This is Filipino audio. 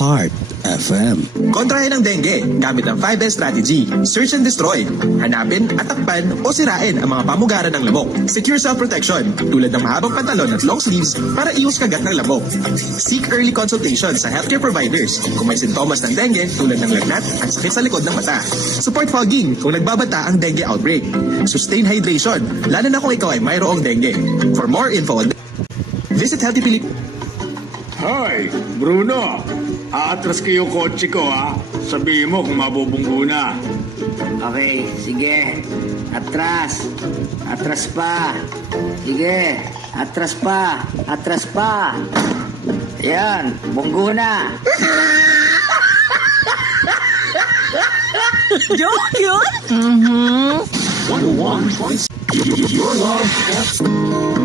Heart FM. Kontrahin ang dengue gamit ang 5S strategy. Search and destroy. Hanapin, atakpan o sirain ang mga pamugaran ng lamok. Secure self-protection tulad ng mahabang pantalon at long sleeves para iwas kagat ng lamok. Seek early consultation sa healthcare providers kung may sintomas ng dengue tulad ng lagnat at sakit sa likod ng mata. Support fogging kung nagbabata ang dengue outbreak. Sustain hydration lalo na kung ikaw ay mayroong dengue. For more info, visit Healthy Philippines. Hoy, Bruno! Aatras ko yung kotse ko, ha? Sabihin mo kung mabubunggo na. Okay, sige. Atras. Atras pa. Sige. Atras pa. Atras pa. Yan. Bunggo na. Joke yun? 101 points. Your love.